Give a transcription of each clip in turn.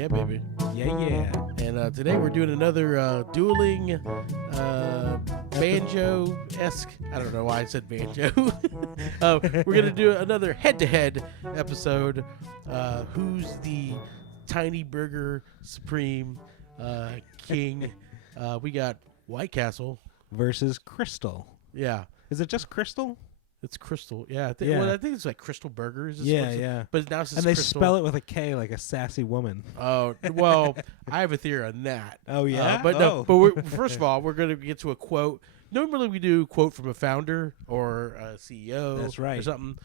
Yeah, baby. Yeah. And today we're doing another dueling banjo-esque. I don't know why I said banjo. We're going to do another head-to-head episode. Who's the Tiny Burger Supreme King? We got White Castle. Versus Krystal. Yeah. Is it just Krystal? It's Krystal. Yeah. Yeah. Well, I think it's like Krystal Burgers. Yeah. But now it's just And they Krystal. spell it with a K like a sassy woman. Oh, well, I have a theory on that. Oh, yeah? No, but first of all, we're going to get to a quote. Normally we do a quote from a founder or a CEO. That's right. Or something.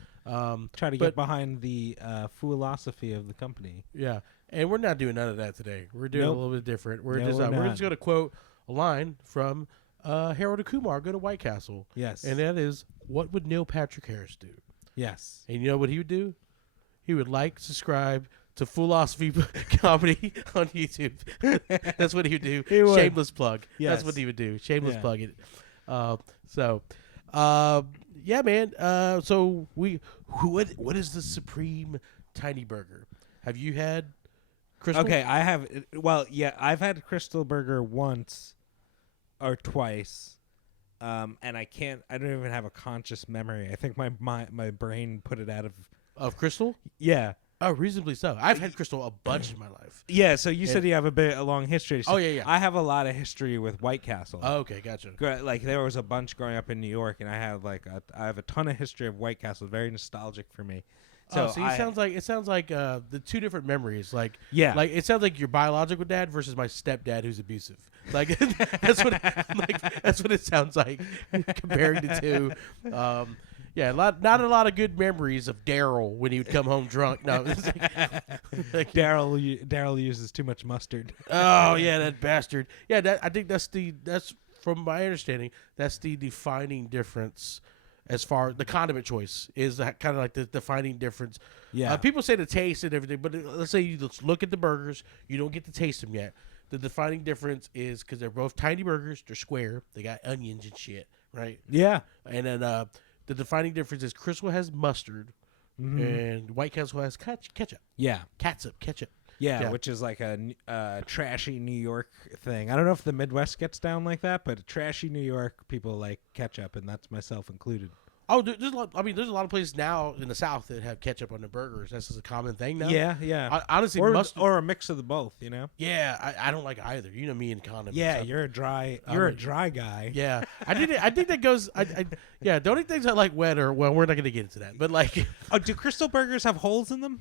Try to get behind the Foolosophy of the company. Yeah. And we're not doing none of that today. We're doing a little bit different. We're just going to quote a line from Harold and Kumar, Go to White Castle. Yes. And that is, what would Neal Patrick Harris do? Yes. And you know what he would do? He would subscribe to Foolosophy Comedy on YouTube. That's what he would do. He would. Shameless plug. Yes. That's what he would do. Shameless plug it. Yeah, man. So what is the Supreme Tiny Burger? Have you had Krystal? Okay, I have. Well, yeah, I've had Krystal Burger once or twice, and I don't even have a conscious memory. I think my brain put it out of Krystal. Yeah. Oh, reasonably so. I've had Krystal a bunch in my life. Yeah. So you said you have a long history. So oh yeah. I have a lot of history with White Castle. Oh, okay, gotcha. Like there was a bunch growing up in New York, and I have I have a ton of history of White Castle. Very nostalgic for me. So it sounds like the two different memories. Like it sounds like your biological dad versus my stepdad who's abusive. Like that's what it sounds like comparing the two. Not a lot of good memories of Daryl when he would come home drunk. No, Daryl uses too much mustard. Oh yeah, that bastard. Yeah, I think that's from my understanding that's the defining difference. As far the condiment choice is kind of like the defining difference. Yeah. People say the taste and everything, but let's say you look at the burgers, you don't get to taste them yet. The defining difference is because they're both tiny burgers, they're square, they got onions and shit, right? Yeah. And then the defining difference is Krystal has mustard, and White Castle has ketchup. Yeah. Ketchup. Yeah, which is like a trashy New York thing. I don't know if the Midwest gets down like that, but trashy New York people like ketchup, and that's myself included. Oh, there's a lot. I mean, there's a lot of places now in the South that have ketchup on their burgers. That's just a common thing now. Yeah. Honestly, or a mix of the both. You know. Yeah, I don't like either. You know me and condiments. Yeah, you're a dry guy. Yeah, I think that goes. The only things I like wet are we're not going to get into that, but like. Oh, do Krystal burgers have holes in them?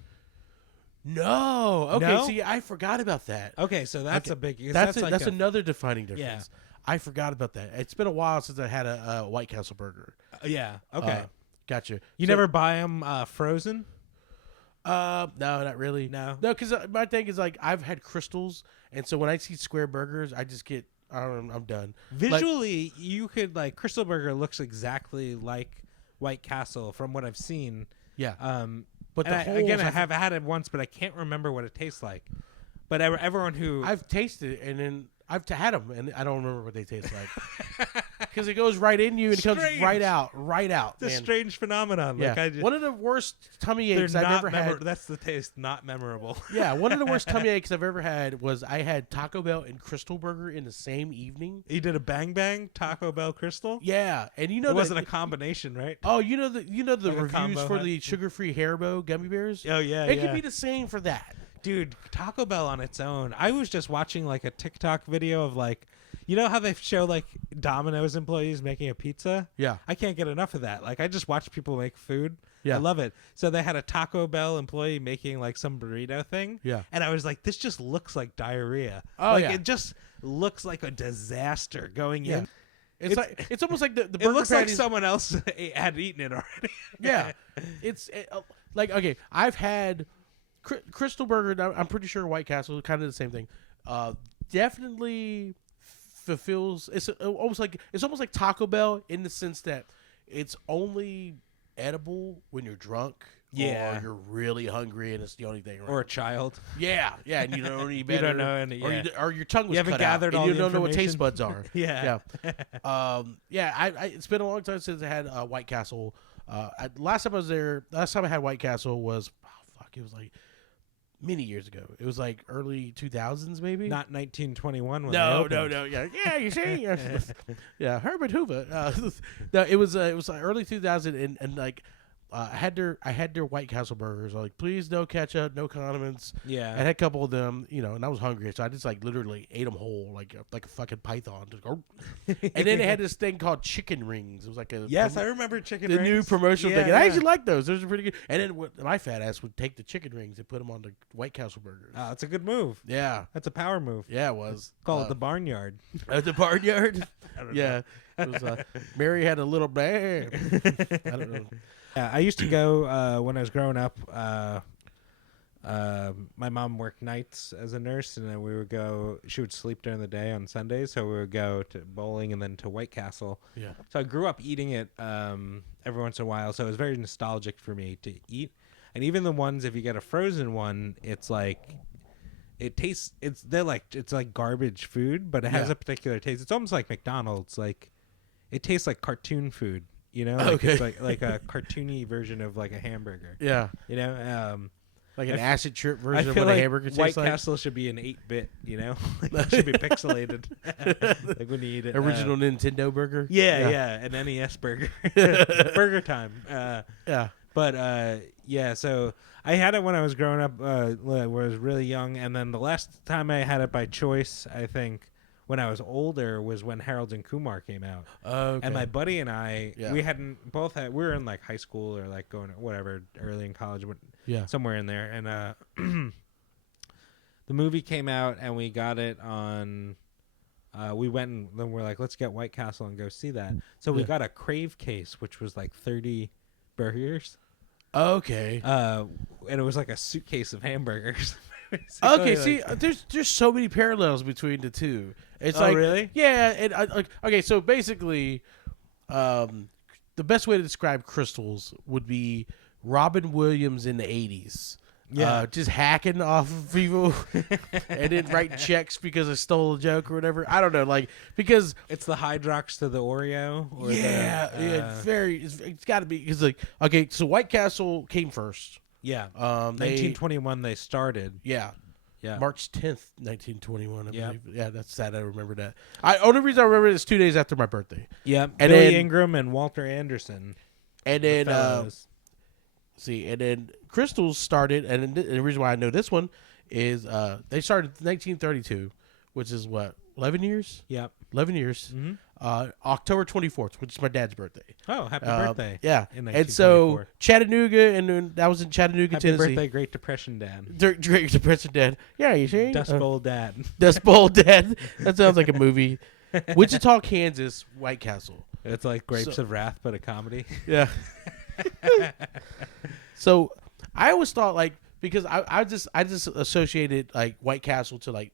No. Okay. No? See, I forgot about that. Okay, so that's a big. That's another defining difference. Yeah. I forgot about that. It's been a while since I had a White Castle burger. Yeah. Okay. Gotcha. You never buy them frozen? No, not really. No. Because my thing is like I've had Krystals, and so when I see square burgers, I just get I'm done. Visually, you could Krystal Burger looks exactly like White Castle from what I've seen. Yeah. But I have had it once, but I can't remember what it tastes like. But everyone who I've tasted it, and then I've had them, and I don't remember what they taste like because it goes right in you and it comes right out. It's a strange phenomenon. Yeah. One of the worst tummy aches I've ever had. That's the taste, not memorable. Yeah, one of the worst tummy aches I've ever had was I had Taco Bell and Krystal Burger in the same evening. You did a Bang Bang Taco Bell Krystal? Yeah, and it wasn't a combination, right? Oh, you know the reviews for the sugar-free Haribo gummy bears? Oh yeah, it could be the same for that. Dude, Taco Bell on its own. I was just watching a TikTok video of you know how they show Domino's employees making a pizza? Yeah. I can't get enough of that. I just watch people make food. Yeah. I love it. So they had a Taco Bell employee making some burrito thing. Yeah. And I was like, this just looks like diarrhea. Oh, yeah. It just looks like a disaster going in. It's almost like the burger it looks patties. like someone else had eaten it already. Yeah. Okay, I've had Krystal Burger, I'm pretty sure White Castle, kind of the same thing. Definitely fulfills. It's almost like Taco Bell in the sense that it's only edible when you're drunk. Yeah. Or you're really hungry and it's the only thing. Right? Or a child. Yeah, and you don't know any better. You don't know any. Yeah. Or your tongue was you haven't cut gathered out, all and you the don't know what information. taste buds are. Yeah. It's been a long time since I had White Castle. Last time I was there, last time I had White Castle was, it was many years ago. It was like early 2000s, maybe. Not 1921 when they No, opened. no. Yeah. You see, yeah. Herbert Hoover. No, it was like early 2000, and like I had their White Castle burgers. Like, please, no ketchup, no condiments. Yeah. I had a couple of them, and I was hungry, so I just like literally ate them whole, like a fucking python. Just go. And then they had this thing called chicken rings. It was like a Yes, I remember chicken the rings. new promotional Yeah, thing. And I yeah. actually like those. Those are pretty good. And then my fat ass would take the chicken rings and put them on the White Castle burgers. Oh, that's a good move. Yeah. That's a power move. Yeah, it was. Call it the barnyard. At the barnyard? I don't Yeah. It was, Mary had a little bear. I don't know. Yeah, I used to go when I was growing up. My mom worked nights as a nurse, and then we would go. She would sleep during the day on Sundays, so we would go to bowling and then to White Castle. Yeah. So I grew up eating it every once in a while, so it was very nostalgic for me to eat. And even the ones, if you get a frozen one, it's like it tastes. It's like garbage food, but it has a particular taste. It's almost like McDonald's. Like it tastes like cartoon food. Like Okay. It's like a cartoony version of like a hamburger. Yeah. Like an acid trip I version of feel what like a hamburger tastes White like. Castle should be an 8-bit, like it should be pixelated. Like when you eat it. Original Nintendo burger. Yeah, an NES burger. Burger time. Yeah. But so I had it when I was growing up, when I was really young, and then the last time I had it by choice, I think, when I was older, was when Harold and Kumar came out. Okay. And my buddy and I, Yeah. we were in like high school or like going whatever, early in college, somewhere in there, and the movie came out, and we got it on. We went and then we're like, let's get White Castle and go see that. So we got a Crave case, which was like 30 burgers. Okay. And it was like a suitcase of hamburgers. Okay, see, there's so many parallels between the two. It's like, really? Yeah, and okay, so basically, the best way to describe Krystals would be Robin Williams in the 80s. Yeah. Just hacking off of people and then writing checks because I stole a joke or whatever. I don't know, because It's the Hydrox to the Oreo. Or it's got to be because okay, so White Castle came first. Yeah. 1921 they started. Yeah. Yeah. March 10th, 1921. I Yeah. believe. Yeah, that's sad. I remember that. Only reason I remember it is 2 days after my birthday. Yeah. And Billy then- Ingram and Walter Anderson. And then, fellows. and then Krystals started, and the reason why I know this one is they started in 1932, which is what, 11 years? Yep. 11 years. Mm-hmm. October 24th, which is my dad's birthday. Oh, happy birthday. Yeah. In And so 1924. Chattanooga, and then that was in Chattanooga, Happy Tennessee. birthday, Great Depression Dad. Great Depression Dad. Yeah, you see? Dust Bowl Dad. Dust Bowl Dad. That sounds like a movie. Wichita, Kansas, White Castle. It's like Grapes of Wrath, but a comedy. Yeah. So I always thought because I just associated like White Castle to like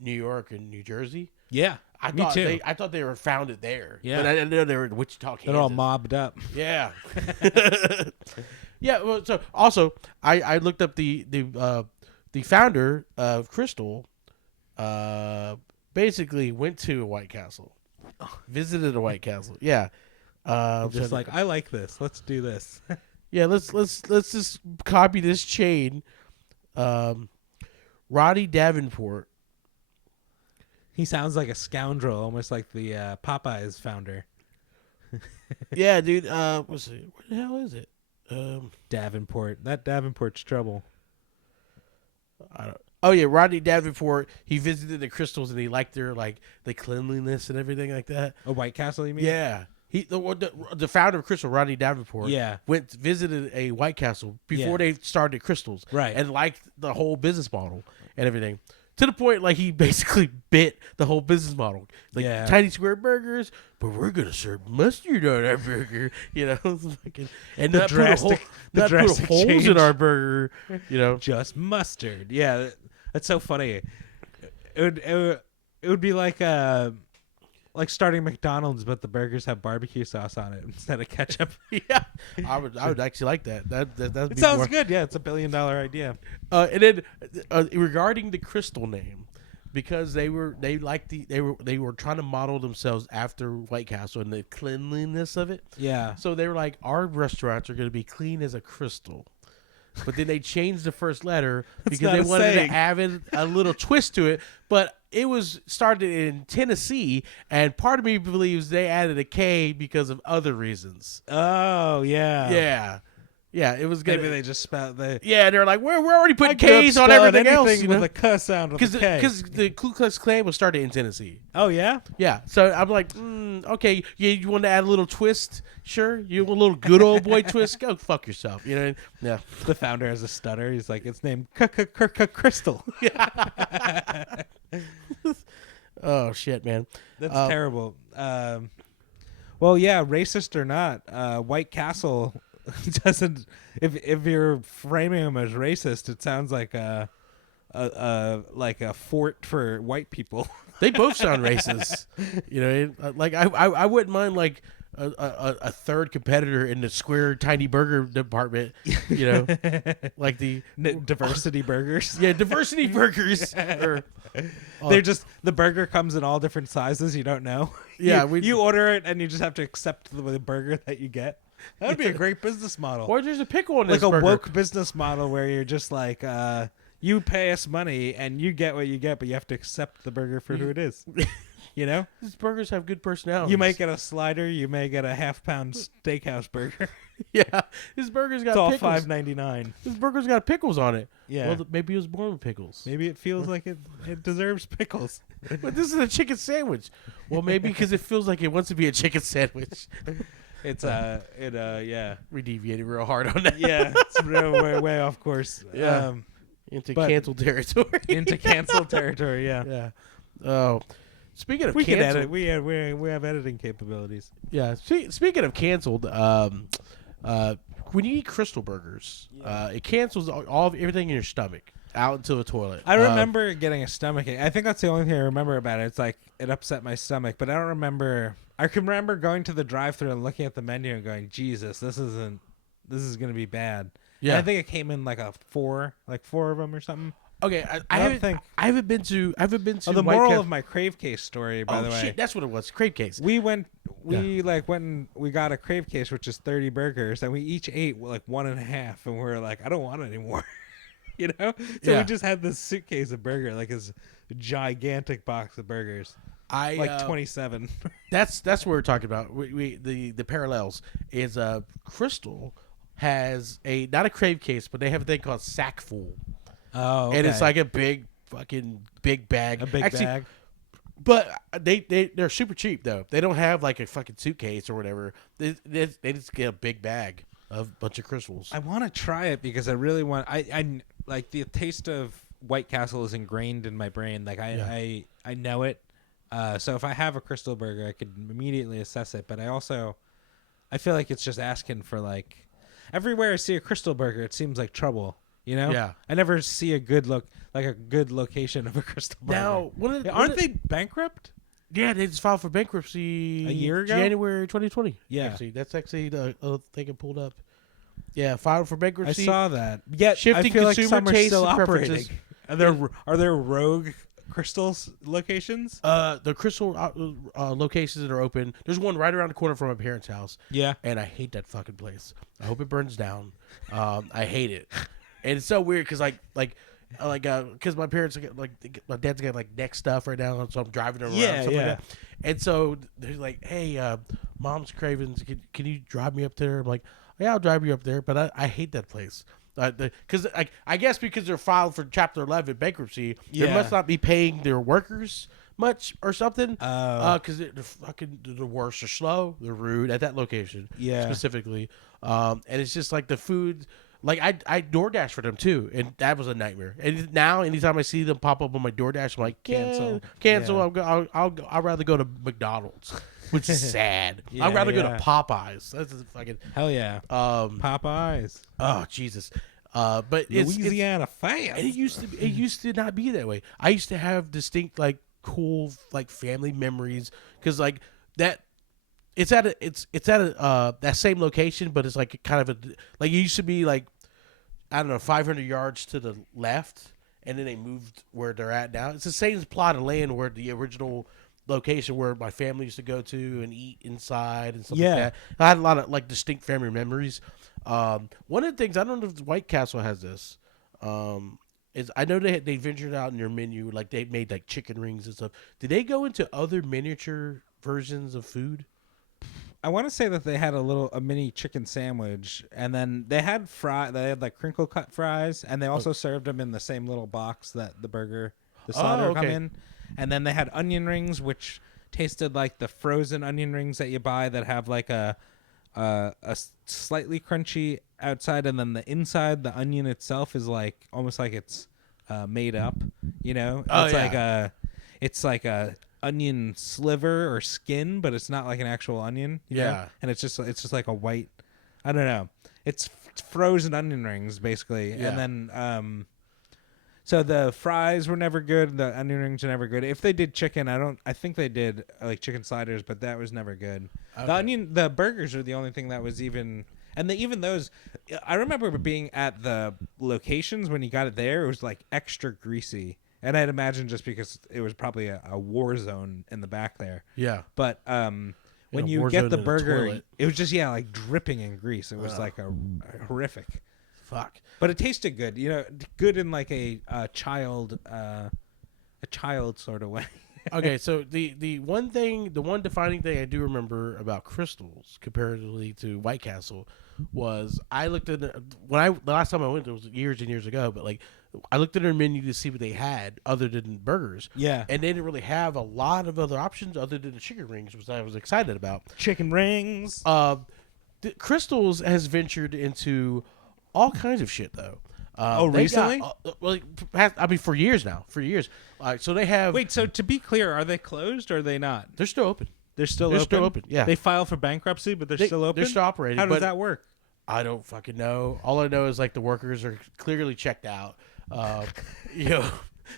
New York and New Jersey. Yeah. Me too. I thought they were founded there. Yeah. But I didn't know they were in Wichita, Kansas. They're all mobbed up. Yeah. Yeah. Well, so also I looked up the founder of Krystal. Basically went to a White Castle, visited a White Castle. Yeah. Just like, I like this. Let's do this. Yeah, let's just copy this chain. Roddy Davenport. He sounds like a scoundrel, almost like the Popeyes founder. Yeah, dude. Let's see. Where the hell is it? Davenport. That Davenport's trouble. Oh yeah, Rodney Davenport. He visited the Krystals and he liked their the cleanliness and everything like that. A White Castle, you mean? Yeah. The founder of Krystal, Rodney Davenport, visited a White Castle before they started Krystals, right? And liked the whole business model and everything, to the point he basically bit the whole business model. Tiny square burgers, but we're gonna serve mustard on our burger, and not put holes change. in our burger, just mustard. Yeah, that's so funny. It would be like starting McDonald's, but the burgers have barbecue sauce on it instead of ketchup. Yeah, I would actually like that. It sounds good. Yeah, it's $1 billion idea. And then regarding the Krystal name, because they were trying to model themselves after White Castle and the cleanliness of it. Yeah. So they were like, our restaurants are going to be clean as a crystal. but then they changed the first letter because they wanted to add a little twist to it. But it was started in Tennessee, and part of me believes they added a K because of other reasons. Oh, yeah. Yeah. Yeah, it was good. Maybe they just spelled the. Yeah, they're like, we're already putting K's on everything else. With a K sound with a K. Because the Ku Klux Klan was started in Tennessee. Oh, yeah? Yeah. So I'm like, okay, you want to add a little twist? Sure. You want a little good old boy twist? Go fuck yourself. You know? Yeah. The founder has a stutter. He's like, it's named Krystal. Oh, shit, man. That's terrible. Well, yeah, racist or not, White Castle doesn't. If you're framing them as racist, it sounds like a fort for white people. They both sound racist. You know, like I wouldn't mind like a third competitor in the square tiny burger department. You know, like the diversity burgers. Yeah, diversity burgers. They're just the burger comes in all different sizes. You don't know. Yeah, you order it and you just have to accept the burger that you get. That would be a great business model. Or there's a pickle in this like a burger. woke business model where you're just like, you pay us money and you get what you get, but you have to accept the burger for who it is. You know? These burgers have good personality. You may get a slider. You may get a half-pound steakhouse burger. Yeah. This burger's got it's all pickles. $5.99. This burger's got pickles on it. Yeah. Well, maybe it was born with pickles. Maybe it feels like it deserves pickles. But this is a chicken sandwich. Well, maybe because it feels like it wants to be a chicken sandwich. It's yeah. We deviated real hard on that. Yeah, it's way off course. Yeah. Into canceled territory. Into canceled territory. Yeah. Yeah. Oh, speaking of we canceled, can edit. We have editing capabilities. Yeah. Speaking of canceled, when you eat Krystal burgers, it cancels everything in your stomach out into the toilet. I remember getting a stomachache. I think that's the only thing I remember about it. It's like it upset my stomach, but I don't remember. I can remember going to the drive-thru and looking at the menu and going, "Jesus, this is going to be bad." Yeah, and I think it came in like four of them or something. Okay, I haven't been to. The moral of my crave case story, by the way. Shit, that's what it was. Crave case. We went and we got a crave case, which is 30 burgers, and we each ate like 1.5, and we were like, I don't want any more. You know? So we just had this suitcase of burger, like this gigantic box of burgers. 27. That's what we're talking about. The parallels is Krystal has not a crave case, but they have a thing called sack full. Oh, okay. And it's like a big bag. A big bag. But they're super cheap though. They don't have like a fucking suitcase or whatever. They just get a big bag of a bunch of Krystals. I want to try it because I really want. I like the taste of White Castle is ingrained in my brain. Like I know it. So if I have a Krystal burger, I could immediately assess it. But I feel like it's just asking for like everywhere I see a Krystal burger, it seems like trouble. You know? Yeah. I never see a good location of a Krystal burger. Now, aren't they bankrupt? Yeah, they just filed for bankruptcy a year ago, January 2020. Yeah, actually, that's actually the thing I pulled up. Yeah, filed for bankruptcy. I saw that. Yet shifting I feel consumer like some tastes are still and operating. preferences. Are there rogue Krystals locations? The Krystal locations that are open. There's one right around the corner from my parents' house. Yeah, and I hate that fucking place. I hope it burns down. I hate it, and it's so weird because because my parents my dad's got like neck stuff right now, so I'm driving around. Like that. And so they're like, "Hey, mom's cravings. Can you drive me up there?" I'm like, "Yeah, I'll drive you up there," but I hate that place. Because I guess because they're filed for Chapter 11 bankruptcy, they must not be paying their workers much or something. Because the worst are slow, they're rude at that location. Specifically, and it's just like the food. Like I DoorDash for them too, and that was a nightmare. And now, anytime I see them pop up on my DoorDash, I'm like, cancel. Yeah. I'd rather go to McDonald's, which is sad. I'd rather go to Popeyes. That's a fucking hell yeah. Popeyes. Oh Jesus. But Louisiana fan. It used to not be that way. I used to have distinct like cool like family memories because like that. It's at that same location, but it's like kind of like it used to be like, I don't know, 500 yards to the left, and then they moved where they're at now. It's the same plot of land where the original location where my family used to go to and eat inside and stuff like that. I had a lot of like distinct family memories. One of the things, I don't know if White Castle has this, is I know they ventured out in their menu, like they made like chicken rings and stuff. Did they go into other miniature versions of food? I want to say that they had a mini chicken sandwich, and then they had They had like crinkle cut fries, and they also served them in the same little box that the slider come in. And then they had onion rings, which tasted like the frozen onion rings that you buy that have like a slightly crunchy outside, and then the inside, the onion itself is like almost like it's made up. You know, it's like a onion sliver or skin, but it's not like an actual onion. You know? And it's just like a white. I don't know. It's frozen onion rings basically, and then so the fries were never good. The onion rings were never good. If they did chicken, I think they did like chicken sliders, but that was never good. Okay. The burgers are the only thing that was even. And even those, I remember being at the locations when you got it there. It was like extra greasy. And I'd imagine just because it was probably a war zone in the back there. Yeah. But when you get the burger, it was just like dripping in grease. It was like a horrific. Fuck. But it tasted good. You know, good in like a child sort of way. Okay, so the one defining thing I do remember about Krystals comparatively to White Castle was I looked at the last time I went, it was years and years ago, but like I looked at their menu to see what they had other than burgers. Yeah. And they didn't really have a lot of other options other than the chicken rings, which I was excited about. Chicken rings. Krystals has ventured into all kinds of shit though. Recently? For years now. For years. So they have. Wait, so to be clear, are they closed or are they not? They're still open. They're still open? Yeah. They filed for bankruptcy, but they're still open? They're still operating. How does that work? I don't fucking know. All I know is like the workers are clearly checked out. You know.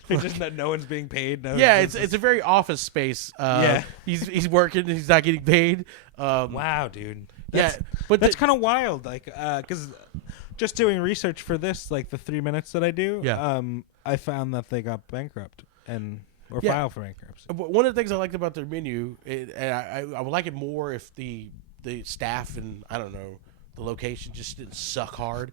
It's just that no one's being paid. It's a very office space. He's working. He's not getting paid. Wow, dude. But that's kind of wild. Like, because just doing research for this, like the 3 minutes that I do, I found that they got bankrupt or filed for bankruptcy. One of the things I liked about their menu, and I would like it more if the staff and I don't know. The location just didn't suck hard.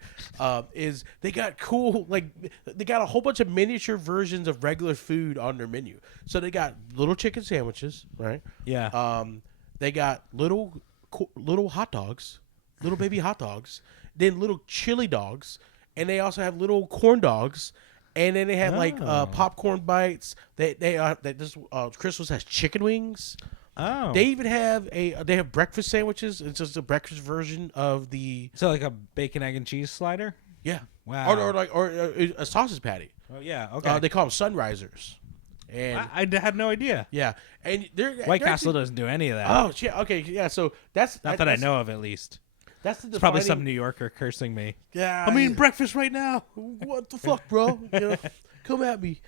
Is they got cool, like they got a whole bunch of miniature versions of regular food on their menu. So they got little chicken sandwiches, right? Yeah. They got little hot dogs, little baby hot dogs, then little chili dogs, and they also have little corn dogs, and then they have like popcorn bites. Krystals has chicken wings. Oh, they even have they have breakfast sandwiches. It's just a breakfast version of the. So like a bacon, egg, and cheese slider. Yeah. Wow. Or a sausage patty. Oh yeah. Okay. They call them sunrisers. And I had no idea. Yeah, and White Castle doesn't do any of that. Oh yeah. Okay. Yeah. So that's not that I know of, at least. It's probably some New Yorker cursing me. Yeah. I'm eating breakfast right now. What the fuck, bro? You know, come at me.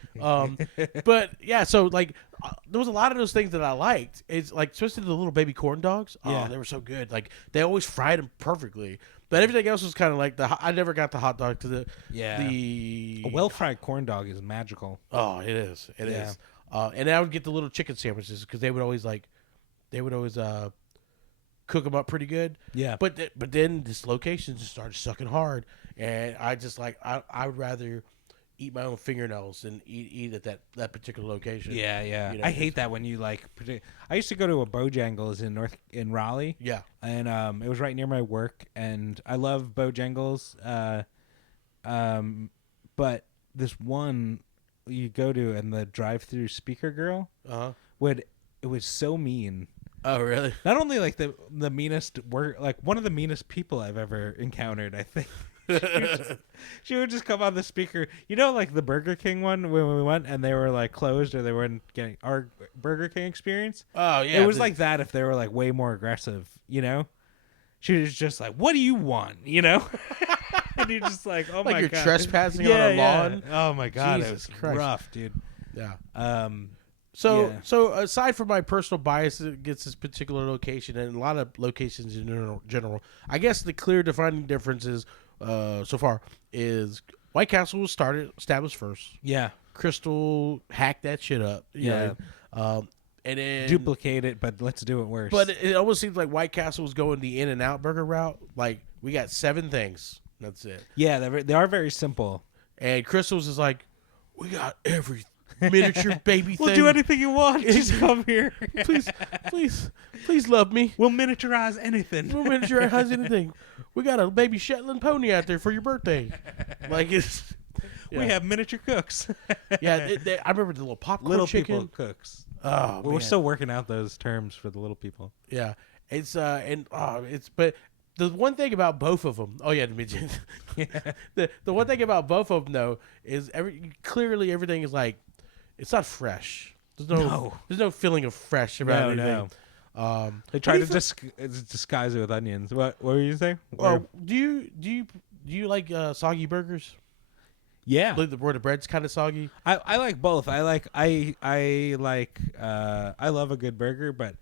But yeah, so like there was a lot of those things that I liked. It's like especially the little baby corn dogs. Oh, they were so good. Like they always fried them perfectly. But everything else was kind of like I never got the hot dog to the a well fried corn dog is magical. Oh, it is. It is. And I would get the little chicken sandwiches because they would always cook them up pretty good. Yeah. But then this location just started sucking hard, and I just like I would rather eat my own fingernails than eat at that particular location. Yeah, yeah. You know, I hate that when you like. I used to go to a Bojangles in Raleigh. Yeah. And it was right near my work, and I love Bojangles. But this one you go to, and the drive-through speaker girl it was so mean. Oh, really? Not only like the meanest like one of the meanest people I've ever encountered, I think. She would just come on the speaker. You know, like the Burger King one when we went and they were like closed or they weren't getting our Burger King experience. Oh, yeah. It was like that if they were like way more aggressive, you know? She was just like, what do you want? You know? And you're just like, oh, like my you're God. Trespassing on our lawn. Oh, my God. Jesus it was Christ. rough, dude. Yeah. So aside from my personal bias against this particular location and a lot of locations in general, I guess the clear defining difference is so far is White Castle was established first. Yeah. Krystal hacked that shit up. You know? and then duplicate it, but let's do it worse. But it almost seems like White Castle was going the In-N-Out burger route. Like, we got 7 things. That's it. Yeah, they are very simple. And Krystal's is like, we got every miniature baby thing. We'll do anything you want. Just come here. please love me. We'll miniaturize anything. We'll miniaturize anything. We got a baby Shetland pony out there for your birthday. Like, it's... Yeah. We have miniature cooks. Yeah, I remember the little popcorn chicken. People cooks. Oh, we're still working out those terms for the little people. Yeah, it's but the one thing about both of them. Oh yeah, the one thing about both of them though is clearly everything is like, it's not fresh. There's no feeling of fresh about anything. No. They try to disguise it with onions. What were you saying? Oh, do you like soggy burgers? Yeah, where the bread's kind of soggy. I like both. I like I love a good burger, but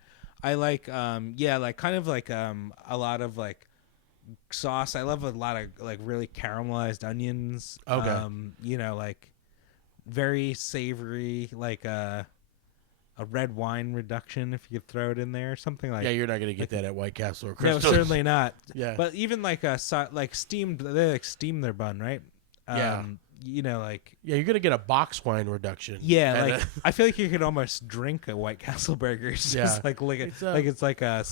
I like like kind of like a lot of like sauce. I love a lot of like really caramelized onions. Okay. Like very savory, like a red wine reduction if you could throw it in there, something like. Yeah, you're not gonna get that at White Castle or Krystal. No, certainly not. Yeah, but even like steamed, they like steam their bun, right? Yeah. You're gonna get a box wine reduction. Yeah, like I feel like you could almost drink a White Castle burger. It's just like it's like a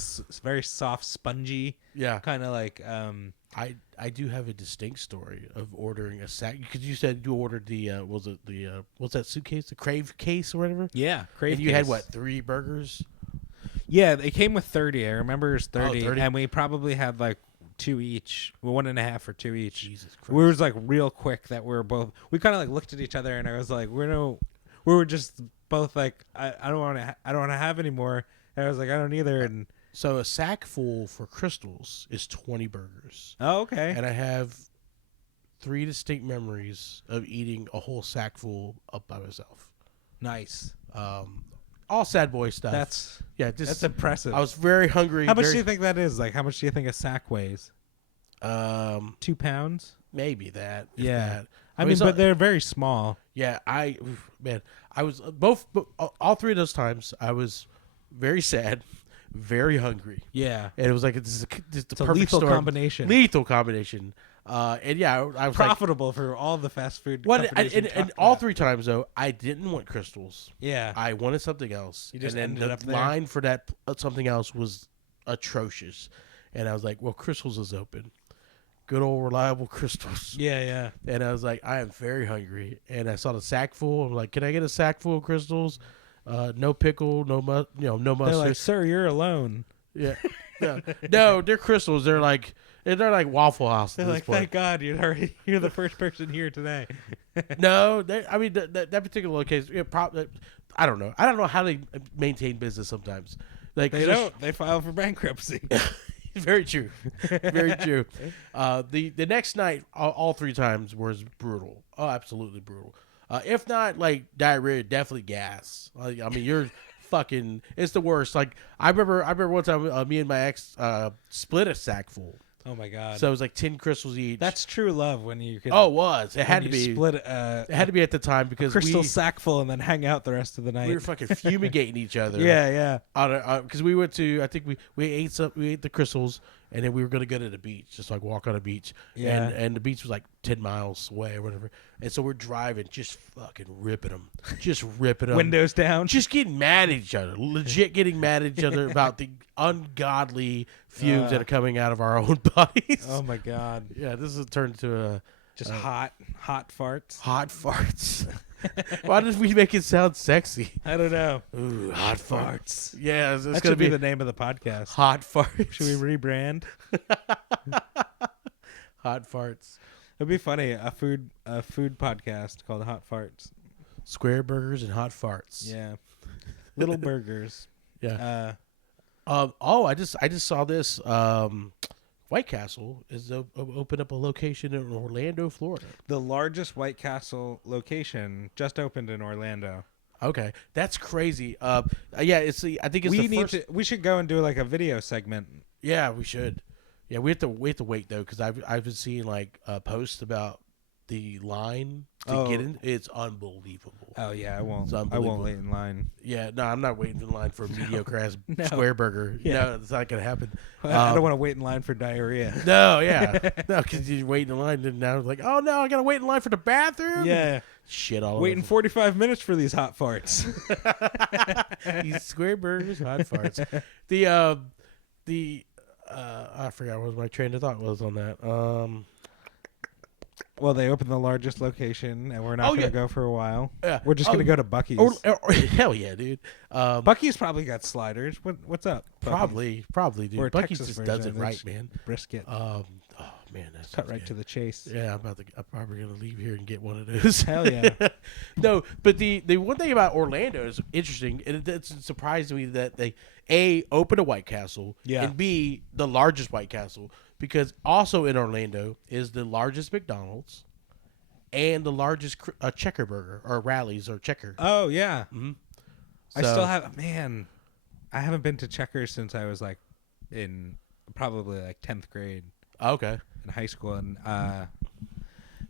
very soft, spongy. Yeah, kind of like. I do have a distinct story of ordering a sack, because you said you ordered the what's that suitcase, the Crave case or whatever. Yeah, Crave. And you had what, 3 burgers? Yeah, they came with 30. I remember it was 30, 30? and we probably had like 2 each, 1.5 or 2 each. Jesus Christ. We was like real quick that we kind of like looked at each other, and I was like, we were just both like, I don't want to have any more. And I was like, I don't either. And so a sack full for Krystals is 20 burgers. Oh, okay. And I have 3 distinct memories of eating a whole sack full up by myself. Nice. All sad boy stuff. That's impressive. I was very hungry. How much do you think that is? Like, how much do you think a sack weighs? 2 pounds? Maybe that. Yeah. That. I mean, but they're very small. Yeah, I was all 3 of those times I was very sad, very hungry. Yeah. And it was like it's the perfect lethal storm. combination. Lethal combination. And yeah, I was profitable like, for all the fast food. And all 3 times though, I didn't want Krystals. Yeah, I wanted something else. You just and then ended up the there. line for that something else was atrocious, and I was like, "Well, Krystals is open. Good old reliable Krystals." Yeah. And I was like, "I am very hungry," and I saw the sack full. I'm like, "Can I get a sack full of Krystals? No pickle, no no mustard." They're like, "Sir, you're alone." Yeah. No, they're Krystals. They're like Waffle House. They're like, "Thank God you're the first person here today." No, I mean that particular location. I don't know. I don't know how they maintain business sometimes. Like they don't. They file for bankruptcy. Very true. Very true. The next night, all 3 times was brutal. Oh, absolutely brutal. If not like diarrhea, definitely gas. I mean, you're fucking. It's the worst. Like I remember one time, me and my ex split a sack full. Oh my God! So it was like 10 Krystals each. That's true love when you can. Oh, it was. It had to be split. It had to be at the time because Krystal sack full and then hang out the rest of the night. We were fucking fumigating each other. Yeah. Because we went to, I think we ate the Krystals, and then we were gonna go to the beach, just like walk on a beach. Yeah. And the beach was like 10 miles away or whatever. And so we're driving, just fucking ripping them, windows down, just getting mad at each other, legit getting mad at each other about the ungodly fumes that are coming out of our own bodies. Oh my God! Yeah, this has turned to a just hot farts. Hot farts. Why did we make it sound sexy? I don't know. Ooh, hot farts. Yeah, it's that gonna should be the name of the podcast. Hot farts. Should we rebrand? Hot farts. It'd be funny, a food podcast called Hot Farts. Square burgers and hot farts. Yeah. Little burgers. Yeah. I just saw this. White Castle is opened up a location in Orlando, Florida. The largest White Castle location just opened in Orlando. Okay, that's crazy. Yeah, I think it's we should go and do like a video segment. Yeah, we should. Yeah, we have to wait though, because I've been seeing like posts about the line to get in, it's unbelievable. Oh yeah, I won't. I won't wait in line. Yeah, no, I'm not waiting in line for a mediocre ass square burger. Yeah. No, it's not gonna happen. I don't want to wait in line for diarrhea. No, yeah, no, because you're waiting in line, and now it's like, oh no, I gotta wait in line for the bathroom. Yeah, shit all waiting 45 minutes for these hot farts. These square burgers, hot farts. I forgot what my train of thought was on that. Well, they opened the largest location, and we're not going to go for a while. We're just going to go to Buc-ee's. Hell yeah, dude. Buc-ee's probably got sliders. What's up? Probably, dude. Or Buc-ee's just does it right, man. Brisket. Oh man, that's cut right to the chase. Yeah, I'm probably gonna leave here and get one of those. Hell yeah. No, but the one thing about Orlando is interesting, and it's surprised me that they opened a White Castle, and B, the largest White Castle, because also in Orlando is the largest McDonald's and the largest Checker Burger or Rally's or Checker. Oh yeah. Mm-hmm. I still have I haven't been to Checkers since I was like in probably like 10th grade. Okay. In high school, and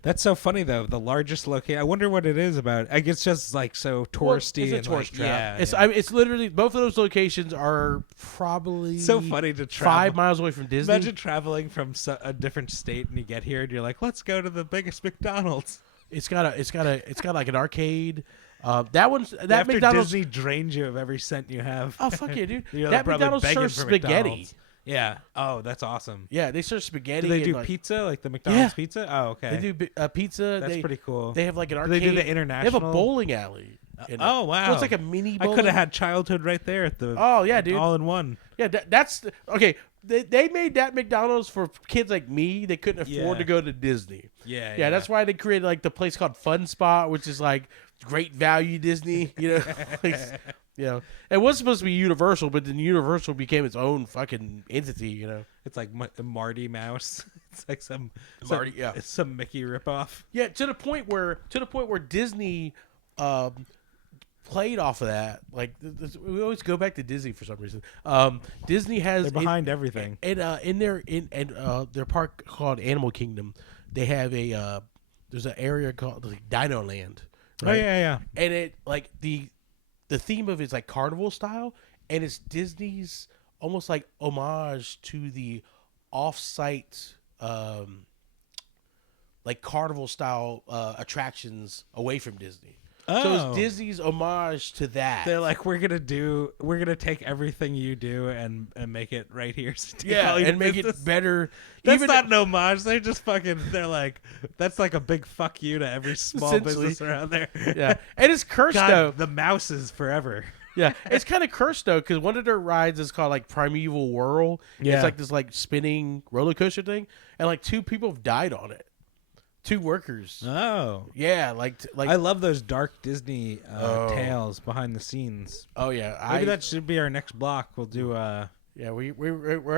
that's so funny though. The largest location. I wonder what it is about. I guess it's just like so touristy. It's a tourist trap. It's literally both of those locations are probably so funny to travel 5 miles away from Disney. Imagine traveling from a different state and you get here and you're like, let's go to the biggest McDonald's. It's got like an arcade. That After McDonald's Disney drains you of every cent you have. Oh fuck yeah, dude! You're that like McDonald's serves spaghetti. McDonald's. Yeah. Oh, that's awesome. Yeah, they serve spaghetti. Do they do pizza like the McDonald's pizza? Oh, okay. They do pizza. That's pretty cool. They have like an arcade. Do they do the international? They have a bowling alley. Oh wow! So it's like a mini. I could have had childhood right there at the. Oh yeah, dude! All in one. Yeah, that's okay. They made that McDonald's for kids like me. They couldn't afford to go to Disney. Yeah. That's why they created like the place called Fun Spot, which is like great value Disney. It was supposed to be Universal, but then Universal became its own fucking entity. It's like Marty Mouse. It's like some Mickey ripoff. Yeah, to the point where Disney played off of that. Like we always go back to Disney for some reason. Disney has they're behind everything. And in their park called Animal Kingdom, they have there's an area called like Dino Land. Right? Oh yeah. And it like the theme of it is like carnival style, and it's Disney's almost like homage to the off-site like carnival style attractions away from Disney. Oh. So it's Disney's homage to that. They're like, we're gonna take everything you do and make it right here. And make it better. That's not an homage. They're just fucking. They're like, that's like a big fuck you to every small business around there. Yeah, and it's cursed though. The mouse is forever. Yeah, it's kind of cursed though because one of their rides is called like Primeval Whirl. Yeah, it's like this like spinning roller coaster thing, and like 2 people have died on it. 2 workers. Oh. Yeah, like I love those dark Disney tales behind the scenes. Oh yeah. Maybe that should be our next block. We'll do yeah, we're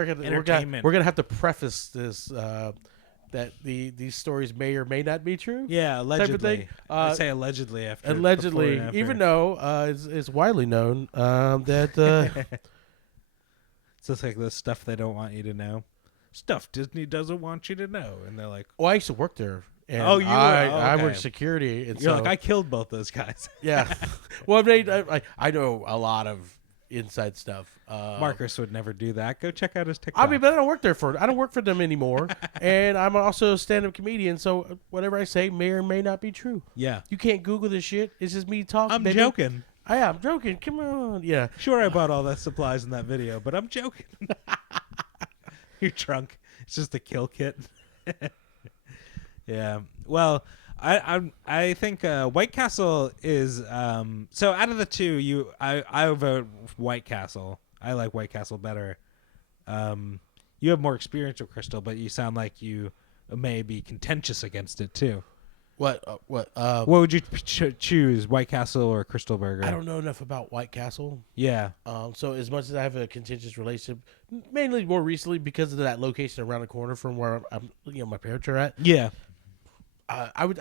gonna have to preface this that these stories may or may not be true. Yeah, allegedly. I say allegedly after. Allegedly, even though it's widely known that it's just like the stuff they don't want you to know. Stuff Disney doesn't want you to know, and they're like, "Oh, I used to work there." And I worked security. And you're like, I killed both those guys. Yeah. Well, I know a lot of inside stuff. Marcus would never do that. Go check out his TikTok. But I don't work for them anymore. And I'm also a stand-up comedian, so whatever I say may or may not be true. Yeah. You can't Google this shit. It's just me talking. I'm joking. I'm joking. Come on. Yeah. Sure, I bought all that supplies in that video, but I'm joking. Your trunk. It's just a kill kit. Yeah. Well, I think White Castle is so out of the 2, I vote White Castle. I like White Castle better. You have more experience with Krystal, but you sound like you may be contentious against it too. What would you choose, White Castle or Krystal Burger? I don't know enough about White Castle. Yeah. So as much as I have a contentious relationship, mainly more recently because of that location around the corner from where I'm my parents are at. Yeah. I would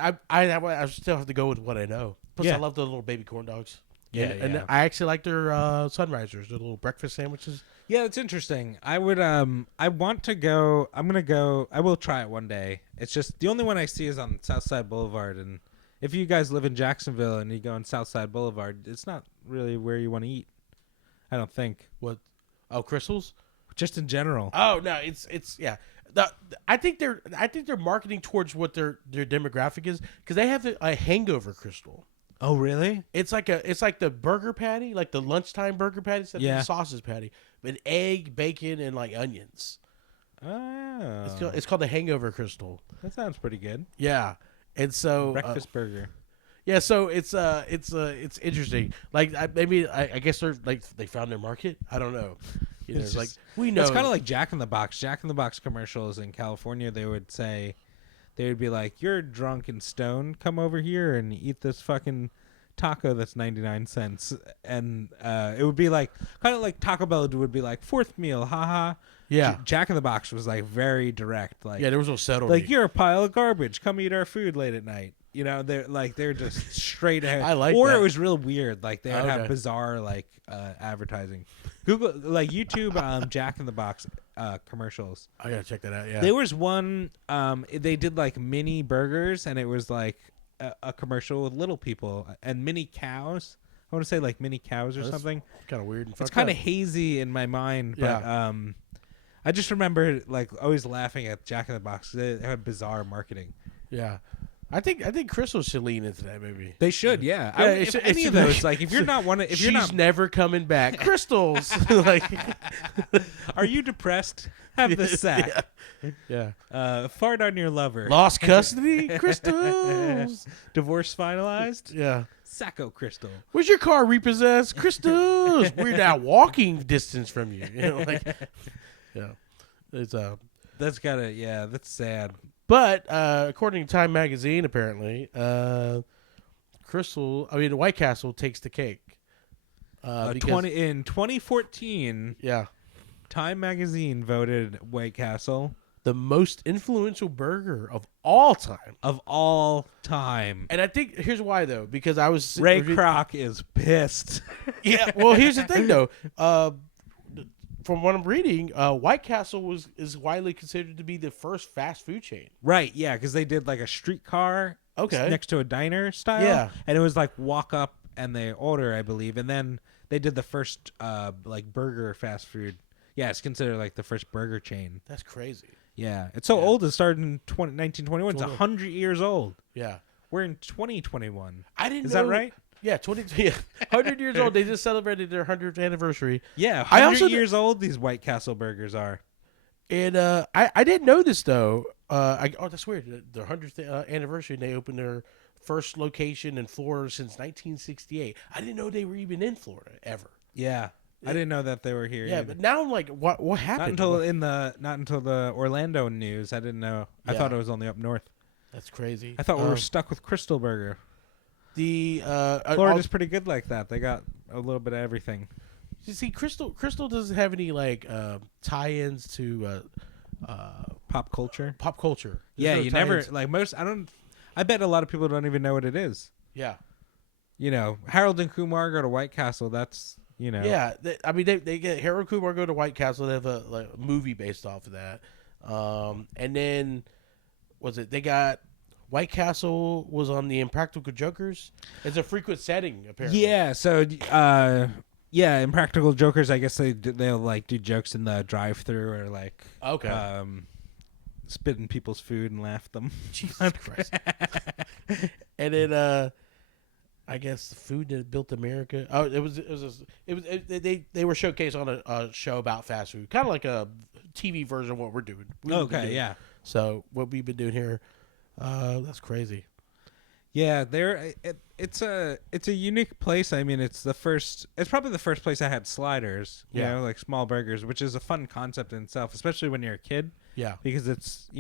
still have to go with what I know. Plus, I love the little baby corn dogs. And I actually like their sunrisers, their little breakfast sandwiches. Yeah, it's interesting. I would I want to go. I'm gonna go. I will try it one day. It's just the only one I see is on Southside Boulevard, and if you guys live in Jacksonville and you go on Southside Boulevard, it's not really where you want to eat. I don't think. What? Oh, Krystals? Just in general. Oh no, it's yeah. I think they're marketing towards what their demographic is, because they have a hangover Krystal. Oh really? It's like the burger patty, like the lunchtime burger patty, except the sausage patty, with egg, bacon, and like onions. Oh. It's called the hangover Krystal. That sounds pretty good. Yeah, and so breakfast burger. Yeah, so it's interesting. Like I guess they're like they found their market. I don't know. You know, it's like we know. It's kind of like Jack in the Box. Jack in the Box commercials in California. They would be like, "You're drunk and stoned. Come over here and eat this fucking taco that's 99 cents." And it would be like kind of like Taco Bell would be like, "Fourth meal, haha." Yeah. Jack in the Box was like very direct. Like, yeah, there was no subtlety. Like, you're a pile of garbage. Come eat our food late at night. You know, they're just straight ahead. I like or that. It was real weird. Like they would have bizarre like advertising. Google like YouTube Jack in the Box commercials. I gotta check that out. Yeah. There was one they did like mini burgers, and it was like a commercial with little people and mini cows. I want to say like mini cows or something. Kind of weird. It's kind of hazy in my mind, but I just remember like always laughing at Jack in the Box. They had bizarre marketing. Yeah. I think Krystal should lean into that movie. They should, yeah. If any of those, like, if you're not one, if you're not, she's never coming back. Krystals, like, are you depressed? Have this sack. Yeah. Fart on your lover. Lost custody. Krystals. Divorce finalized. Yeah. Sacco Krystal. Was your car repossessed? Krystals. We're now walking distance from you. You know, like, yeah. It's That's gotta. Yeah, that's sad. But according to Time Magazine, apparently, White Castle takes the cake. In 2014, yeah, Time Magazine voted White Castle the most influential burger of all time. Of all time. And I think here's why though, because I was Ray Kroc is pissed. Yeah. Well, here's the thing though. From what I'm reading, White Castle is widely considered to be the first fast food chain. Right, yeah, because they did like a streetcar next to a diner style. Yeah. And it was like walk up and they order, I believe. And then they did the first like burger fast food. Yeah, it's considered like the first burger chain. That's crazy. Yeah. It's so old. It started in 1921. It's 100 years old. Yeah. We're in 2021. I didn't know. Is that right? Yeah, 100 years old. They just celebrated their 100th anniversary. Yeah, 100 years old these White Castle burgers are. And I didn't know this, though. That's weird. Their 100th anniversary, and they opened their first location in Florida since 1968. I didn't know they were even in Florida, ever. Yeah. I didn't know that they were here. Yeah, either. but now I'm like, what happened? Not until the Orlando news. I didn't know. I thought it was only up north. That's crazy. I thought we were stuck with Krystal Burger. Florida's pretty good like that. They got a little bit of everything. You see, Krystal doesn't have any like tie-ins to pop culture. Pop culture. There's no you never like most. I bet a lot of people don't even know what it is. Yeah. You know, Harold and Kumar go to White Castle. That's Yeah, they get Harold Kumar go to White Castle. They have a movie based off of that. And then they got. White Castle was on the Impractical Jokers. It's a frequent setting, apparently. Yeah, so Impractical Jokers. I guess they'll like do jokes in the drive-through or like spit in people's food and laugh at them. Jesus Christ! And then I guess the food that built America. Oh, they were showcased on a show about fast food, kind of like a TV version of what we're doing. Yeah. So what we've been doing here. That's crazy. Yeah, it's a unique place. I mean, it's probably the first place I had sliders, you know, like small burgers, which is a fun concept in itself, especially when you're a kid. Yeah. Because it's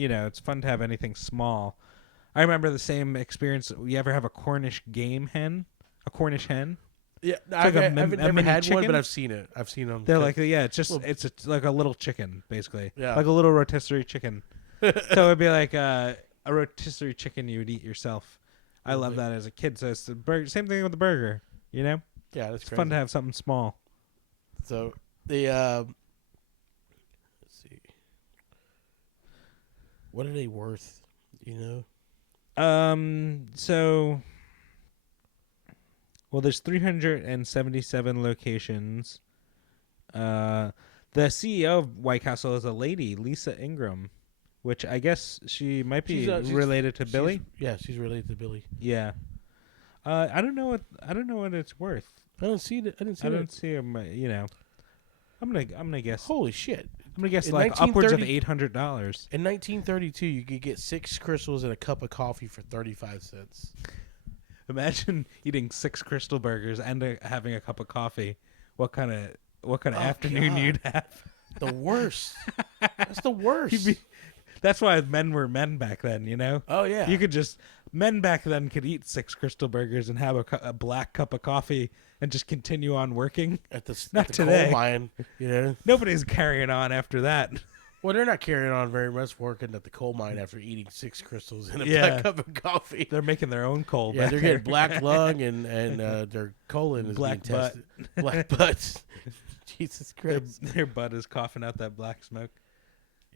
fun to have anything small. I remember the same experience. You ever have a Cornish hen? A Cornish hen? Yeah, I've never had one, but I've seen it. I've seen them. They're like, it's like a little chicken, basically. Yeah. Like a little rotisserie chicken. So it'd be like a rotisserie chicken you would eat yourself. I love that as a kid. So it's the burger. Same thing with the burger, you know? Yeah, that's It's crazy. fun to have something small. So the let's see, what are they worth? You know? So, well, there's 377 locations. The CEO of White Castle is a lady, Lisa Ingram, which I guess she might be related to Billy. She's related to Billy. Yeah. I don't know what it's worth. I don't see it. I didn't see I it. don't see him. I'm gonna guess. Holy shit! I'm gonna guess In like upwards of $800. In 1932, you could get 6 crystals and a cup of coffee for 35 cents. Imagine eating 6 Krystal burgers and having a cup of coffee. What kind of afternoon you'd have? The worst. That's the worst. That's why men were men back then, you know? Oh, yeah. Men back then could eat 6 Krystal burgers and have a black cup of coffee and just continue on working. At the today. coal mine, you know? Nobody's carrying on after that. Well, they're not carrying on very much working at the coal mine after eating 6 crystals and a black cup of coffee. They're making their own coal. Yeah, they're getting black lung and their colon is black being butt. tested. Black butts. Jesus Christ. Their butt is coughing out that black smoke.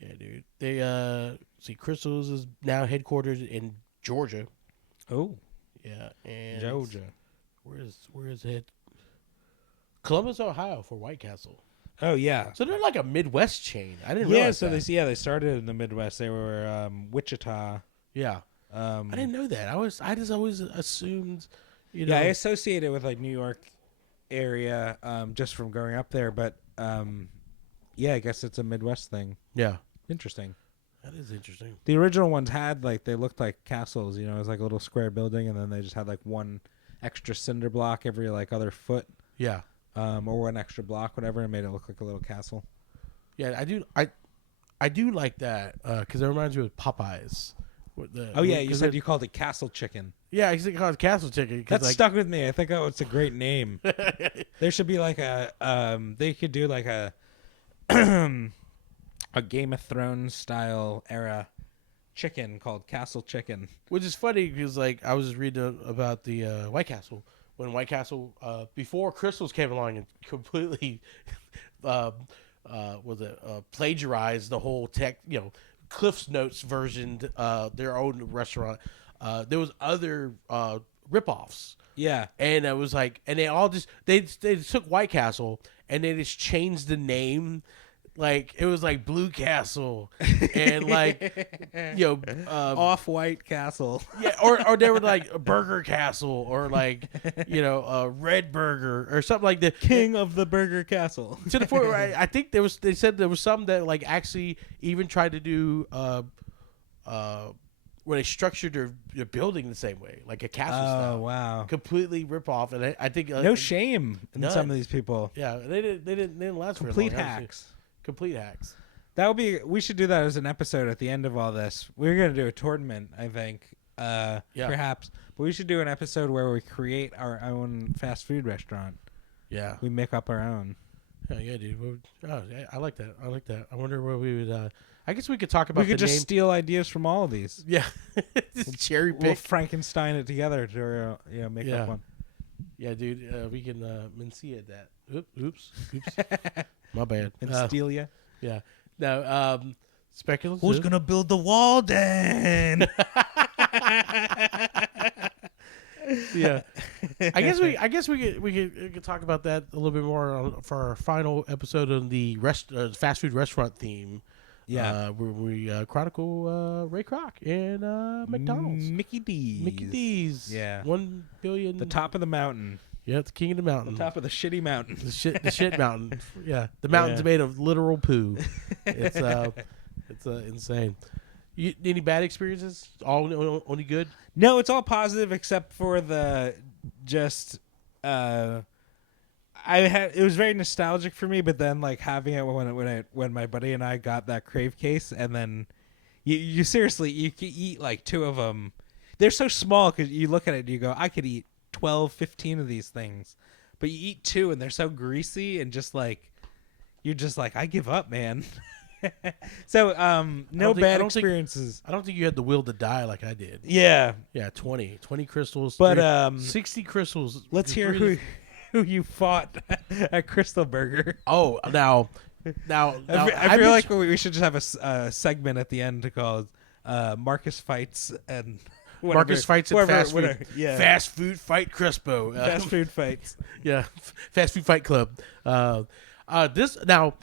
Yeah, dude. They Krystals is now headquartered in Georgia. Oh. Yeah, and Georgia. Where is it? Columbus, Ohio for White Castle. Oh yeah. So they're like a Midwest chain. I didn't realize that. They started in the Midwest. They were Wichita. Yeah. I didn't know that. I just always assumed, you know. Yeah, I associate it with like New York area just from growing up there, but yeah, I guess it's a Midwest thing. Yeah. Interesting. That is interesting. The original ones had they looked like castles, you know, it was like a little square building and then they just had like one extra cinder block every like other foot. Yeah. Or one extra block, whatever, and made it look like a little castle. Yeah, I do like that because it reminds me of Popeyes. You said you called it Castle Chicken. Yeah, I think called Castle Chicken. That's stuck with me. I think it's a great name. There should be like they could do like a a Game of Thrones style era chicken called Castle Chicken. Which is funny because like I was just reading about the White Castle. When White Castle, before Krystals came along and completely, plagiarized the whole Cliff's Notes version, their own restaurant. There was other ripoffs. Yeah, and it was like, and they all just they took White Castle and they just changed the name. Like it was like Blue Castle and like Off-White Castle. Yeah, or they were like Burger Castle or like Red Burger or something like that. King of the Burger Castle. To the point where I think they said there was some that like actually even tried to do where they structured their building the same way, like a castle style. Oh wow! Completely rip off, and I think no shame in some of these people. Yeah, they didn't last complete very long. Hacks. Complete hacks. We should do that as an episode at the end of all this. We're going to do a tournament, I think, perhaps. But we should do an episode where we create our own fast food restaurant. Yeah. We make up our own. Oh, yeah, dude. I like that. I wonder where we would... I guess we could talk about we could just steal ideas from all of these. Yeah. Just cherry pick. We'll Frankenstein it together to make up one. Yeah, dude. We can Mencia that. Oops. My bad. And steal ya. Yeah. Now, speculative. Who's gonna build the wall, Dan? Yeah. I guess we could talk about that a little bit more for our final episode on the fast food restaurant theme. Yeah. Where we chronicle Ray Kroc and McDonald's. Mickey D's. Yeah. 1 billion. The top of the mountain. Yeah, the king of the mountain. The top of the shitty mountain. The shit mountain. Yeah, the mountain's made of literal poo. It's insane. Any bad experiences? Only good? No, it's all positive except for the just. It was very nostalgic for me, but then like having it when my buddy and I got that Crave case, and then you seriously you can eat like 2 of them. They're so small because you look at it and you go, I could eat 12, 15 of these things, but you eat 2 and they're so greasy and just like you're just like, I give up, man. So no bad experiences. I don't think you had the will to die like I did. Yeah 20 crystals, but 60 crystals. Let's hear who who you fought at Krystal Burger. Oh, now I feel like we should just have a segment at the end called Marcus Fights and whatever, Marcus Fights and Fast Food. Whatever, yeah. Fast Food Fight Crespo. Fast Food Fights. Yeah, Fast Food Fight Club. This now,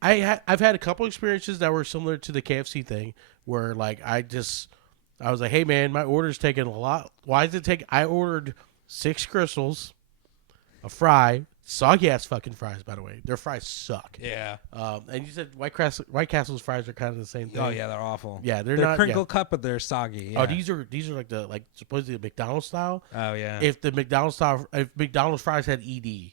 I've had a couple experiences that were similar to the KFC thing, where like I was like, hey man, my order's taking a lot. Why does it take? I ordered 6 Krystals, a fry, soggy ass fucking fries. By the way, their fries suck. Yeah. And you said White Castle's fries are kind of the same thing. Oh yeah, they're awful. Yeah, they're not crinkle yeah. cut, but they're soggy. Yeah. Oh, these are like the supposedly the McDonald's style. Oh yeah. If McDonald's fries had ED.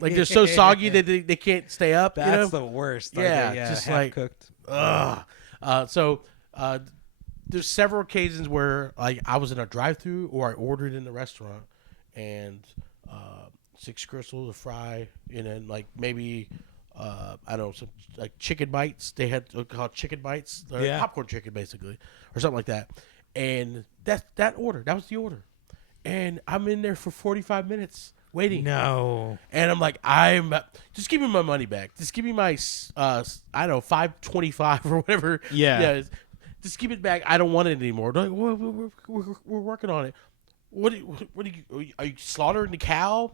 Like they're so soggy that they can't stay up. That's the worst. Yeah, just like cooked. Ugh. There's several occasions where like I was in a drive-through or I ordered in the restaurant, and 6 Krystals, a fry, and then like maybe I don't know, some like chicken bites. They had called chicken bites, popcorn chicken basically, or something like that. And that was the order, and I'm in there for 45 minutes. Waiting. No. And I'm like, just give me my money back. Just give me my, I don't know, $5.25 or whatever. Yeah. Just give it back. I don't want it anymore. They're like, we're working on it. Are you slaughtering the cow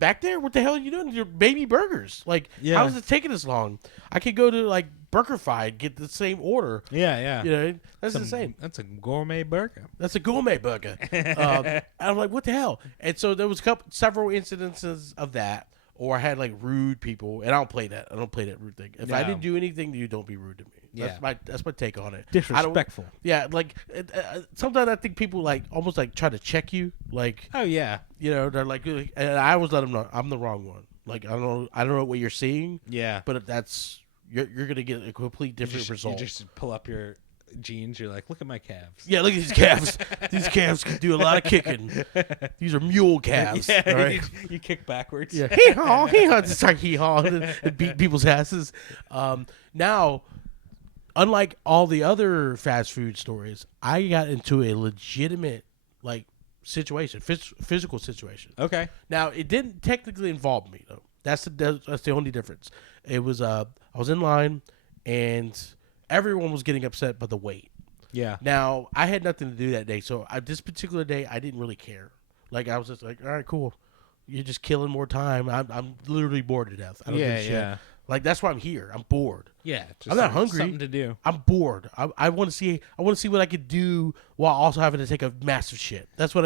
back there? What the hell are you doing? Your baby burgers. Like, how is it taking this long? I could go to like BurgerFi and get the same order. Yeah. You know, that's insane. That's a gourmet burger. That's a gourmet burger. And I'm like, what the hell? And so there was several incidences of that, or I had like rude people, and I don't play that. I don't play that rude thing. If I didn't do anything, you don't be rude to me. That's my take on it. Disrespectful. Like sometimes I think people like almost like try to check you. Like, oh yeah, you know, they're like, and I always let them know I'm the wrong one. Like I don't know what you're seeing. Yeah, but you're gonna get a complete different result. You just pull up your jeans. You're like, look at my calves. Yeah, look at these calves. These calves can do a lot of kicking. These are mule calves. Yeah, right? you kick backwards. Yeah, hee-haw, just start hee-haw and beat people's asses. Now, unlike all the other fast food stories, I got into a legitimate like situation, physical situation. Okay. Now, it didn't technically involve me though. That's the only difference. It was I was in line and everyone was getting upset by the wait. Yeah. Now, I had nothing to do that day, so this particular day, I didn't really care. Like, I was just like, all right, cool. You're just killing more time. I'm literally bored to death. I don't give a shit. Yeah. Like, that's why I'm here. I'm bored. Yeah. I'm not hungry. Something to do. I'm bored. I want to see what I could do while also having to take a massive shit. That's what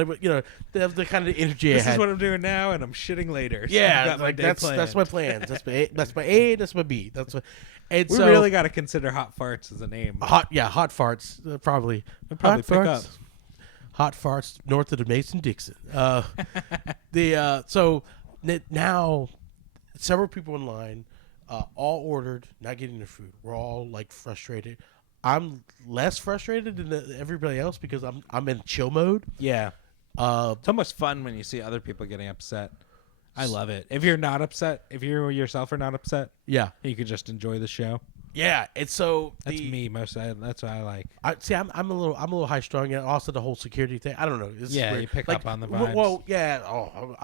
that's the kind of energy I had. This is what I'm doing now, and I'm shitting later. So yeah. That's my plans. That's my A. That's my B. That's what. And we really got to consider Hot Farts as a name. Hot Farts, probably. They'll probably pick up. Hot Farts north of the Mason-Dixon. So now several people in line, all ordered, not getting their food. We're all like frustrated. I'm less frustrated than everybody else because I'm in chill mode. Yeah. It's almost fun when you see other people getting upset. I love it. If you're not upset, if you yourself are not upset, yeah, you could just enjoy the show. Yeah, it's so that's me most. That's what I like. I'm a little high strung, and also the whole security thing. I don't know. It's yeah, weird. You pick up on the vibes. Well, yeah. Oh,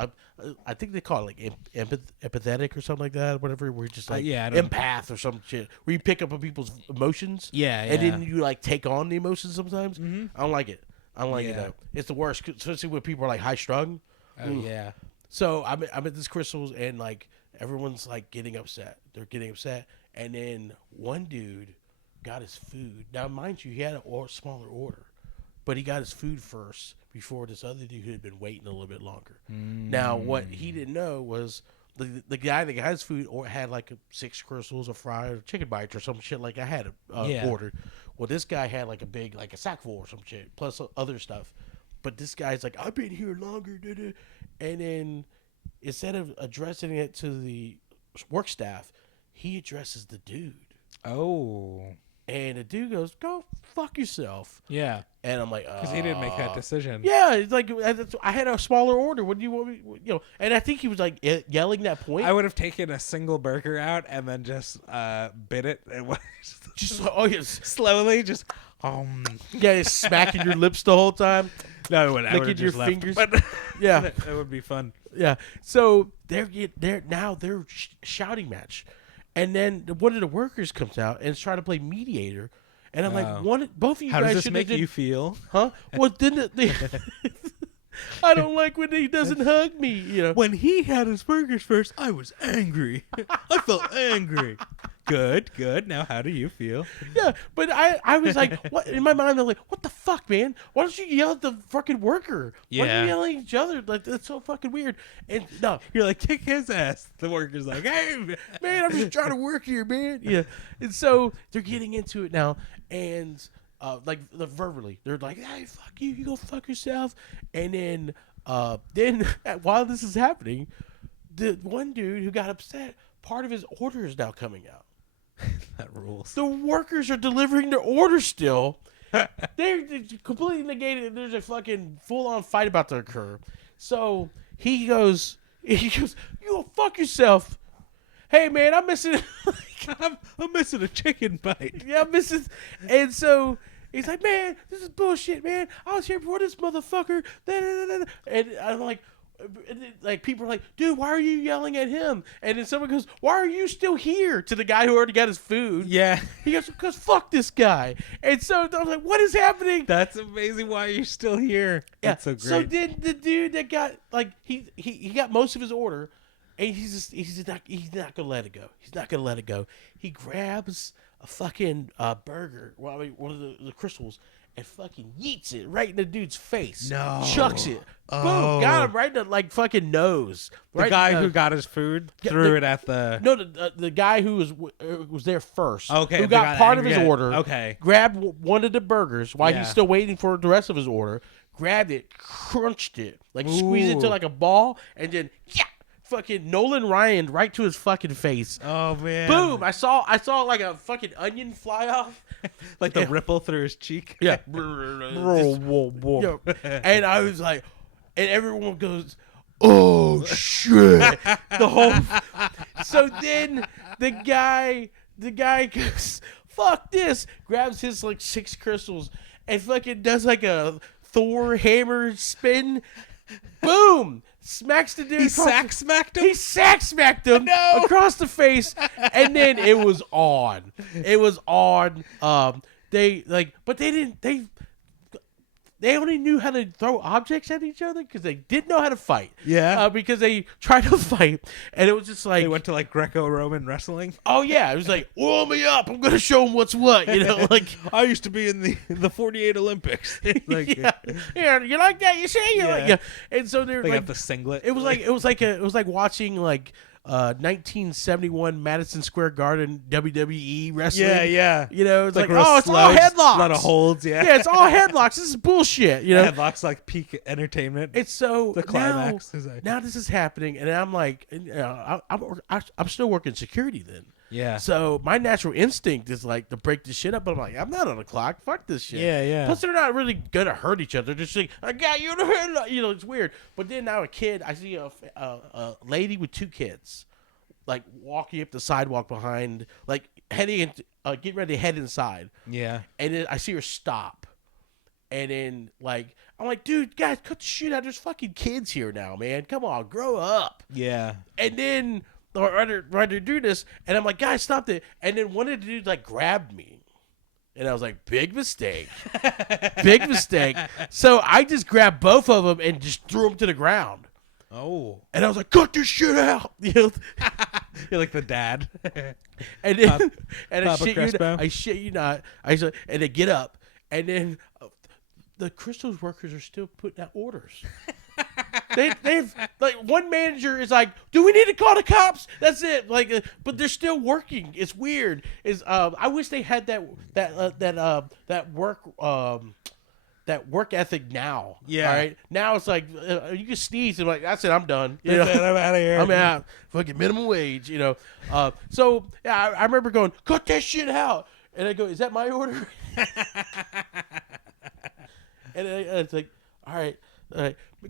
I think they call it like empathetic or something like that. Whatever. We're just like empath or some shit. Where you pick up on people's emotions. Yeah, and then you like take on the emotions sometimes. Mm-hmm. I don't like it. I don't like it though. It's the worst, especially when people are like high strung. Oh yeah. So I'm at this Krystals and like everyone's like getting upset. They're getting upset, and then one dude got his food. Now, mind you, he had a smaller order, but he got his food first before this other dude who had been waiting a little bit longer. Now, what he didn't know was the guy that got his food had like 6 Krystals, a fry, or chicken bites, or some shit like I had ordered. Well, this guy had like a big like a sack full or some shit plus other stuff. But this guy's like, I've been here longer, and then instead of addressing it to the work staff, he addresses the dude. Oh. And the dude goes, "Go fuck yourself." Yeah. And I'm like, because he didn't make that decision. Yeah, it's like I had a smaller order. What do you want me? And I think he was like yelling that point. I would have taken a single burger out and then just bit it and just slowly, just yeah, smacking your lips the whole time. No, I licking would your just left, fingers. but Yeah, that would be fun. yeah. So they're shouting match, and then one of the workers comes out and is trying to play mediator, and I'm like, both of you How guys does this should make you feel? Huh? Well, then I don't like when he doesn't hug me. You know, When he had his burgers first, I was angry. I felt angry. Good. Now, how do you feel? yeah. But I was like, what? In my mind, I'm like, what the fuck, man? Why don't you yell at the fucking worker? Why are Yeah. you yelling at each other? Like that's so fucking weird. And no, You're like, kick his ass. The worker's like, hey, man, I'm just trying to work here, man. Yeah. And so they're getting into it now, and like verbally, they're like, hey, fuck you, you go fuck yourself. And then while this is happening, the one dude who got upset, part of his order is now coming out. That rules. The workers are delivering their order still. They're completely negated. There's a fucking full-on fight about to occur. So he goes, you go fuck yourself. Hey man, I'm missing. I'm missing a chicken bite. Yeah, I'm missing. And so he's like, man, this is bullshit, man. I was here before this motherfucker. And I'm like. And then, like people are like, dude, why are you yelling at him? And then someone goes, why are you still here? To the guy who already got his food. Yeah. He goes, because fuck this guy. And so I was like, what is happening? That's amazing. Why you're still here? Yeah. That's so great. So then the dude that got like he got most of his order, and he's not gonna let it go. He's not gonna let it go. He grabs a fucking burger, one of the Krystals, and fucking yeets it right in the dude's face. No. Chucks it. Oh. Boom. Got him right in the like fucking nose. The Right guy in who got his food Yeah, threw it at the. No, the guy who was there first. Okay, Who the got guy part of angry his at- order. okay. Grabbed one of the burgers while Yeah. he's still waiting for the rest of his order. Grabbed it, crunched it, like squeezed it Ooh. to like a ball, and then fucking Nolan Ryan right to his fucking face. Oh man! Boom! I saw like a fucking onion fly off. Like the ripple through his cheek. Yeah. Whoa. And I was like, and everyone goes, oh shit. The whole. So then the guy goes, fuck this. Grabs his like 6 Krystals and fucking does like a Thor hammer spin. Boom. Smacks the dude. He sack-smacked him? He sack-smacked him No. across the face. And then it was on. It was on. But they only knew how to throw objects at each other because they didn't know how to fight. Yeah. Because they tried to fight, and it was just like, They went to like Greco-Roman wrestling. oh yeah, it was like, oil me up. I'm gonna show them what's what. You know, like I used to be in the 48 Olympics. Like, yeah, you like that? You say you like, Yeah. yeah. And so they're They like, got the singlet. it was like watching like 1971 Madison Square Garden WWE wrestling. Yeah. You know, it's like, real oh, it's slow, all just headlocks. A lot of holds, yeah. Yeah, it's all headlocks. This is bullshit. You know, Headlocks like peak entertainment. it's so the climax. Is like, now this is happening, and I'm like, I'm still working security then. yeah. So my natural instinct is like to break this shit up, but I'm like, I'm not on the clock. Fuck this shit. Yeah. Plus, they're not really gonna hurt each other. They're just like, I got you. You know, it's weird. But then now I see a lady with 2 kids, like walking up the sidewalk behind, like heading, getting ready to head inside. Yeah. And then I see her stop. And then, like, I'm like, dude, guys, cut the shit out. There's fucking kids here now, man. Come on, grow up. Yeah. And then, right to do this, and I'm like, guys, stop it. And then one of the dudes, like, grabbed me. And I was like, big mistake. Big mistake. So I just grabbed both of them and just threw them to the ground. Oh. And I was like, cut this shit out. You know? You're like the dad. And then, Crespo. I shit you not. And they get up, and then the Krystal's workers are still putting out orders. They've like one manager is like, do we need to call the cops? That's it. Like, but they're still working. It's weird. I wish they had that work ethic now. Yeah. All right. Now it's like you can sneeze and like that's it. I'm done. You That's know? it, I'm out of here. I'm out. Fucking minimum wage. You know. So yeah, I remember going, cut that shit out, and I go, is that my order? And it's like, all right,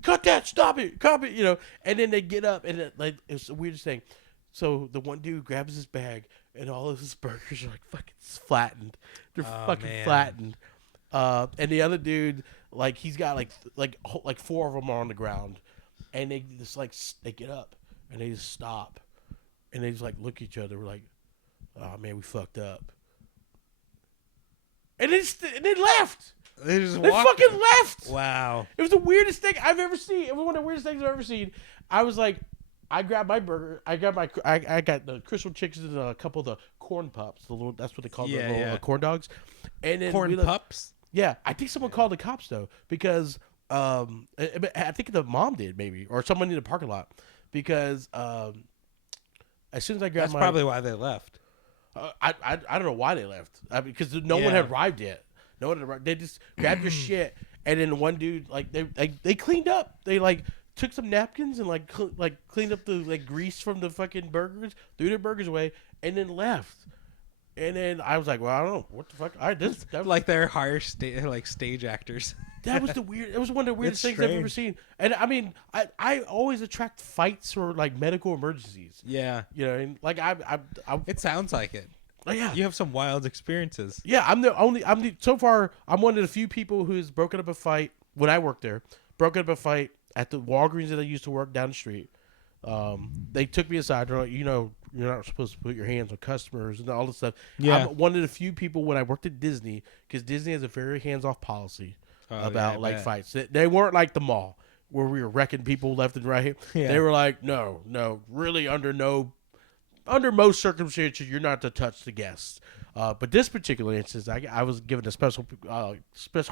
cut that, stop it, you know. And then they get up, and it's the weirdest thing. So the one dude grabs his bag, and all of his burgers are like fucking flattened. They're fucking man. flattened. And the other dude, like he's got like 4 of them are on the ground, and they just like they get up and they just stop, and they just like look at each other. We're like, oh man, we fucked up. And they left. They just They walked. fucking left. Wow. It was the weirdest thing I've ever seen. It was one of the weirdest things I've ever seen. I was like, I grabbed my burger. I got the Crystal chickens and a couple of the corn pups. That's what they call the little corn dogs. And then Corn pups? Yeah, I think someone called the cops though because I think the mom did maybe or someone in the parking lot because as soon as I grabbed That's probably why they left. I don't know why they left because no one had arrived yet. No one had arrived. They just grabbed your shit and then one dude like they cleaned up. They like took some napkins and like cleaned up the like grease from the fucking burgers, threw their burgers away, and then left. And then I was like, well, I don't know what the fuck. That like they're higher stage actors. That was it was one of the weirdest things I've ever seen. And I mean, I always attract fights or like medical emergencies. Yeah, you know, and like I it sounds like it. Oh, yeah, you have some wild experiences. Yeah, so far I'm one of the few people who's broken up a fight when I worked there. Broken up a fight at the Walgreens that I used to work down the street. They took me aside. They're like, you know, you're not supposed to put your hands on customers and all this stuff. Yeah. I'm one of the few people when I worked at Disney, because Disney has a very hands-off policy about fights. They weren't like the mall where we were wrecking people left and right. Yeah. They were like, no, really under most circumstances, you're not to touch the guests. But this particular instance, I was given a special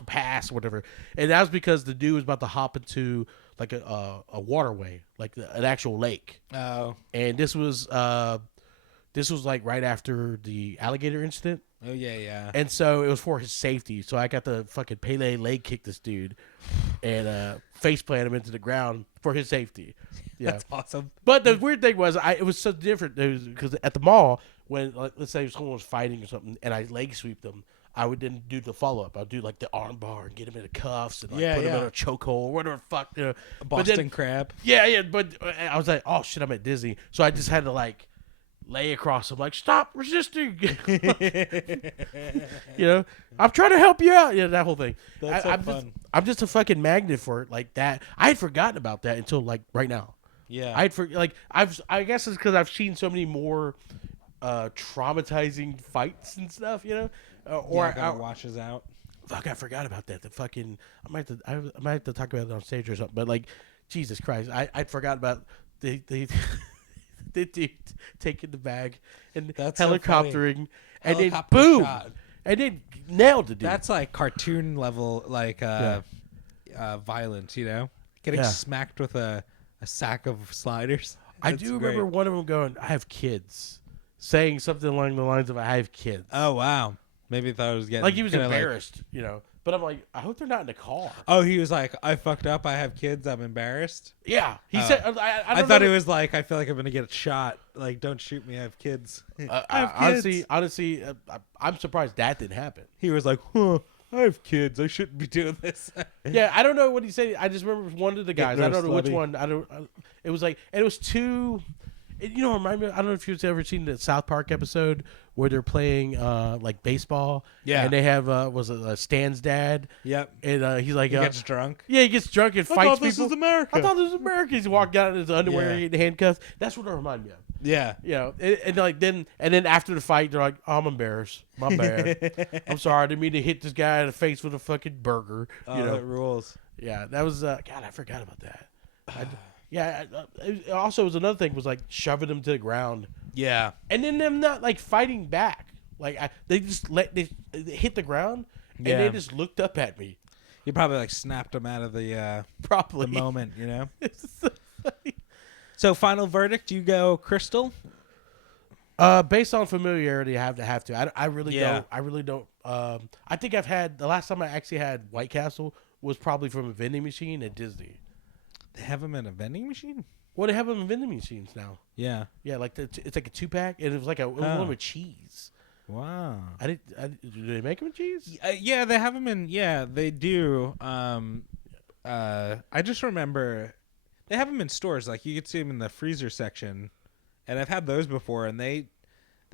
pass or whatever, and that was because the dude was about to hop into like a waterway, like an actual lake. Oh, and this was like right after the alligator incident. Oh yeah. And so it was for his safety. So I got to fucking Pele leg kick this dude, and face plant him into the ground for his safety. Yeah, that's awesome. But the weird thing was, it was so different because at the mall, when let's say someone was fighting or something, and I leg sweep them, I would then do the follow up. I'd do like the arm bar and get him in the cuffs and put him in a chokehold or whatever. Fuck, you know, a Boston crab. Yeah. But I was like, oh shit, I'm at Disney, so I just had to like lay across him, like stop resisting. You know, I'm trying to help you out. Yeah, that whole thing. That's fun. I'm just a fucking magnet for it, like that. I had forgotten about that until like right now. Yeah, I guess it's because I've seen so many more traumatizing fights and stuff, you know, washes out. Fuck, I forgot about that. The fucking I might have to talk about it on stage or something. But like, Jesus Christ, I'd forgot about the dude taking the bag and helicoptering and then boom, shot. And then nailed the dude. That's like cartoon level, like violence, you know, getting smacked with a sack of sliders. I do remember one of them going, I have kids, saying something along the lines of, I have kids. Oh, wow. Maybe thought I was getting... Like he was embarrassed, you know. But I'm like, I hope they're not in the car. Oh, he was like, I fucked up. I have kids. I'm embarrassed. Yeah. He said... I thought it was like, I feel like I'm going to get shot. Like, don't shoot me. I have kids. I have kids. Honestly, I'm surprised that didn't happen. He was like, huh. I have kids. I shouldn't be doing this. Yeah, I don't know what he said. I just remember one of the guys. I don't know which one. It was like, and it was two. You know, remind me. I don't know if you've ever seen the South Park episode where they're playing like baseball. Yeah, and they have Stan's dad. Yep, and he's like he gets drunk. Yeah, he gets drunk and fights people. I thought this was America. I thought this was America. He's walking out in his underwear and handcuffs. That's what it reminded me of. Yeah, you know, and then after the fight, they're like, oh, I'm embarrassed. My bad. I'm sorry. I didn't mean to hit this guy in the face with a fucking burger. Oh, that rules. Yeah, that was God. I forgot about that. Also, was another thing was like shoving him to the ground. Yeah, and then them not like fighting back. Like they just they hit the ground and they just looked up at me. You probably like snapped him out of the the moment, you know. It's so funny. So, final verdict, you go Krystal? Based on familiarity, I have to. I really don't. I think the last time I actually had White Castle was probably from a vending machine at Disney. They have them in a vending machine? Well, they have them in vending machines now. Yeah. Yeah, like it's like a 2-pack, and it was like one with cheese. Wow. Do they make them with cheese? Yeah, they have them in. Yeah, they do. I just remember. They have them in stores. Like, you could see them in the freezer section. And I've had those before, and they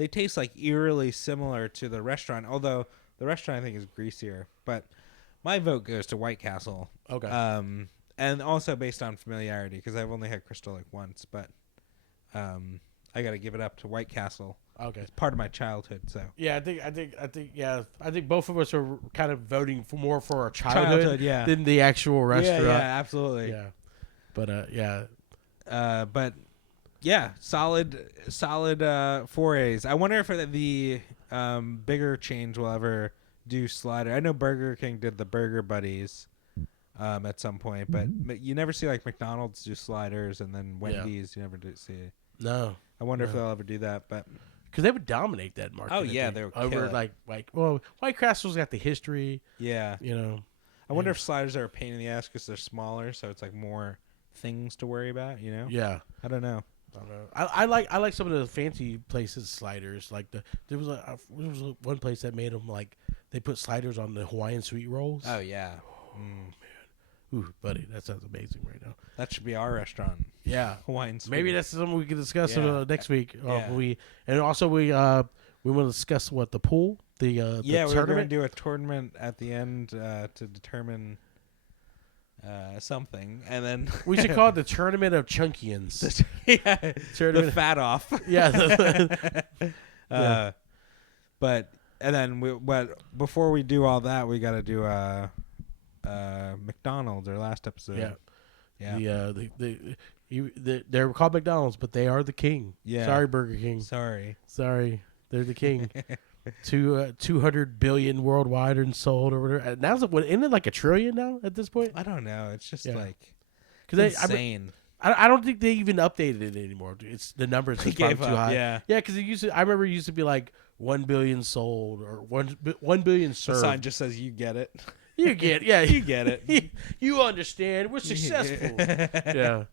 taste, like, eerily similar to the restaurant. Although, The restaurant I think is greasier, but my vote goes to White Castle. Okay. And also based on familiarity, because I've only had Krystal like once, but I got to give it up to White Castle. Okay. It's part of my childhood, so. Yeah, I think both of us are kind of voting more for our childhood than the actual restaurant. Yeah, absolutely. Yeah. But yeah. But yeah, solid forays. I wonder if the bigger chains will ever do slider. I know Burger King did the Burger Buddies at some point, but you never see like McDonald's do sliders, and then Wendy's you never do see. No. I wonder if they'll ever do that, but because they would dominate that market. Oh yeah, they would over White Castle's got the history. Yeah, I wonder if sliders are a pain in the ass because they're smaller, so it's like more things to worry about. Yeah, I don't know. I like some of the fancy places sliders. Like there was one place that made them like they put sliders on the Hawaiian sweet rolls. Oh yeah. Man. Ooh, buddy, that sounds amazing right now. That should be our restaurant. Yeah, Hawaiian sweet. Maybe that's something we can discuss next week. Yeah. We want to discuss the pool. The we're going to do a tournament at the end to determine something, and then we should call it the Tournament of Chunkians. The fat off. But and then before we do all that, we got to do McDonald's, our last episode. Yeah. They're called McDonald's, but they are the king. Yeah. Sorry, Burger King. Sorry. They're the king. 200 billion worldwide and sold or whatever. Now isn't it like $1 trillion now at this point? I don't know. It's just like insane. I don't think they even updated it anymore. It's the numbers are probably too high. Yeah, because I remember it used to be like 1 billion sold or 1 billion served. The sign just says you get it. You get you get it. You understand. We're successful. Yeah.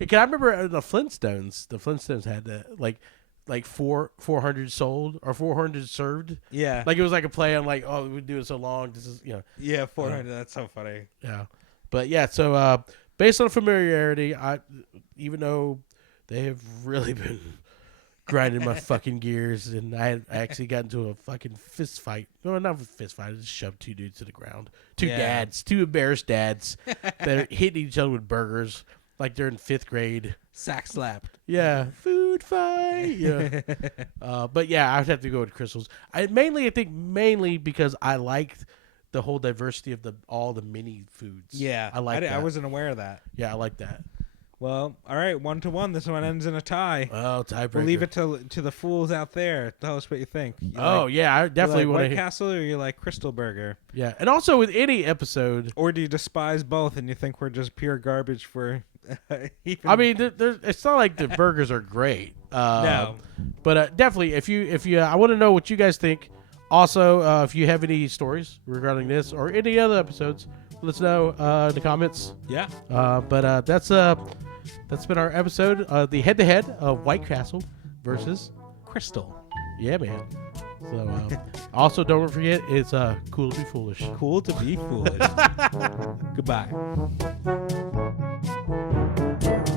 Can I remember the Flintstones? The Flintstones had that like 400 sold or 400 served. Yeah. Like it was like a play on like, oh, we do it so long. This is Yeah, 400. That's so funny. Yeah. But yeah, so based on familiarity, even though they have really been grinding my fucking gears, and I actually got into a fucking fist fight. No, not a fist fight. I just shoved two dudes to the ground. Two embarrassed dads that are hitting each other with burgers like they're in 5th grade. Sack slapped. Yeah, food fight. Yeah. But yeah, I'd have to go with Krystals. I think because I liked the whole diversity of all the mini foods. Yeah, I like that. I wasn't aware of that. Yeah, I like that. Well, all right, 1-1. This one ends in a tie. Oh, tiebreaker. We'll leave it to the fools out there. Tell us what you think. I definitely want to White Castle, or you like Krystal Burger? Yeah, and also with any episode, or do you despise both and you think we're just pure garbage for? I mean, it's not like the burgers are great. No, but definitely, if you, I want to know what you guys think. Also, if you have any stories regarding this or any other episodes, let us know in the comments. Yeah. But that's been our episode. The head-to-head of White Castle versus Krystal. Yeah, man. So also don't forget, it's cool to be foolish. Cool to be foolish. Goodbye.